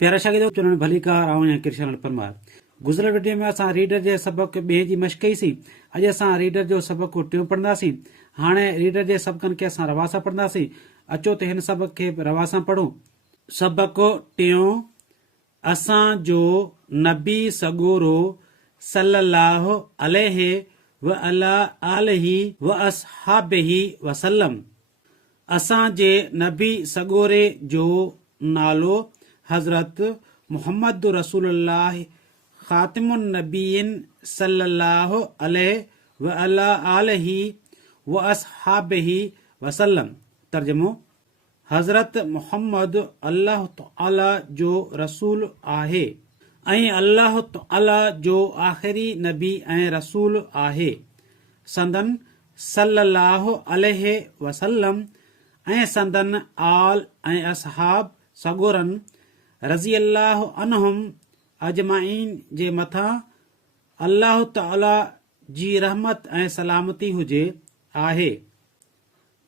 प्यारा शागिर्दो, चुनण भलीकार आऊं या कृष्ण परमार। गुज़िरियल वीडियो में असां रीडर जे सबक ॿिए जी मश्क कईसीं। अॼु असां रीडर जो सबक टियों पढ़ंदासीं। हाणे रीडर जे सबकनि खे असां रवा सां पढ़ंदासीं। अचो त हिन सबक खे रवा सां पढ़ूं। सबक टियों, असां जो नबी सगोरो सल्लल्लाहु अलैहि व अला आलिहि व असहाबिहि वसल्लम। असां जे नबी सगोरे जो नालो हज़रत मुहम्मद रसूलुल्लाह ख़ातिमुन नबीय्यिन सल्लल्लाहु अलैहि व अला आलिहि व असहाबिहि वसल्लम। तर्जुमो, हज़रत मुहम्मद अल्लाह तआला जो रसूल आहे ऐं अल्लाह तआला जो आख़िरी नबी ऐं रसूल आहे। संदन सल्लल्लाहु अलैहि वसल्लम ऐं संदन आल ऐं असहाब सगोरन रज़ियल्लाहु अन्हुम अजमाइन जे मथां अल्लाह तआला जी रहमत ऐं सलामती हुजे आहे।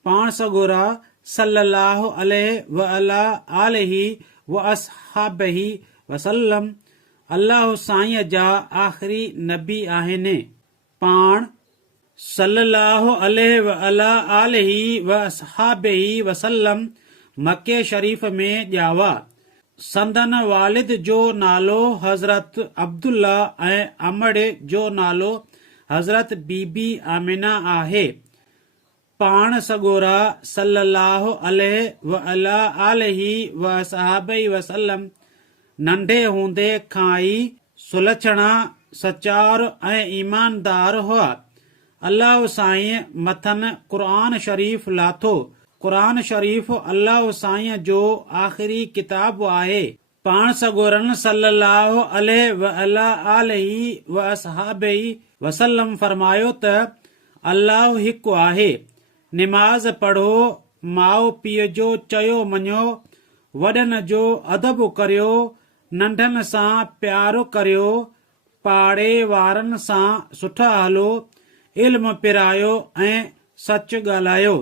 पाण सगोरा सल्लल्लाहु अलैहि व अला आलिहि व असहाबिहि वसल्लम अल्लाह साईं जा आख़िरी नबी आहिनि। पाण सल्लल्लाहु अलैहि व अला आलिहि व असहाबिहि वसल्लम मके शरीफ में ॼावा। संदन वालिद जो नालो हज़रत अब्दुल्ला ऐं अमड़ जो नालो हज़रत बीबी आमिना आहे। पाण सगोरा सल्लल्लाहु अलैहि व अला आलिहि व असहाबिहि वसल्लम नंढे हूंदे खां ई सुलक्षणा, सचार ऐं ईमानदार हुआ। अल्लाह साईं मथन क़ुरान शरीफ लाथो। क़ुरान शरीफ अल्लाह साईं जो आख़िरी किताब आहे। पाण सगोरन सल्लल्लाहु अलैहि व अला आलिहि व असहाबिहि वसल्लम फरमायो त अल्लाह हिकु आहे। निमाज़ पढ़ो, माउ पीउ जो चयो मञो, वॾनि जो अदब करियो, नंढनि सां प्यार करियो, पाड़े वारनि सां सुठा हलो, इल्म पिरायो ऐं सच ॻाल्हायो।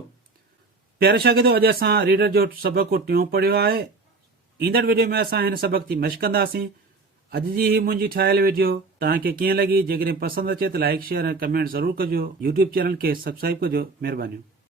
प्यारे शागिर्दो, अॼु असां रीडर जो सबक टियों पढ़ियो आहे। ईंदड़ वीडियो में असां हिन सबक जी मश्क कंदासीं। अॼु जी ही मुंहिंजी ठाहियल वीडियो तव्हांखे कीअं लॻी? जेकॾहिं पसंदि अचे त लाइक, शेयर ऐं कमेंट ज़रूर कजो। यूट्यूब चैनल खे सब्सक्राइब कजो। महिरबानी।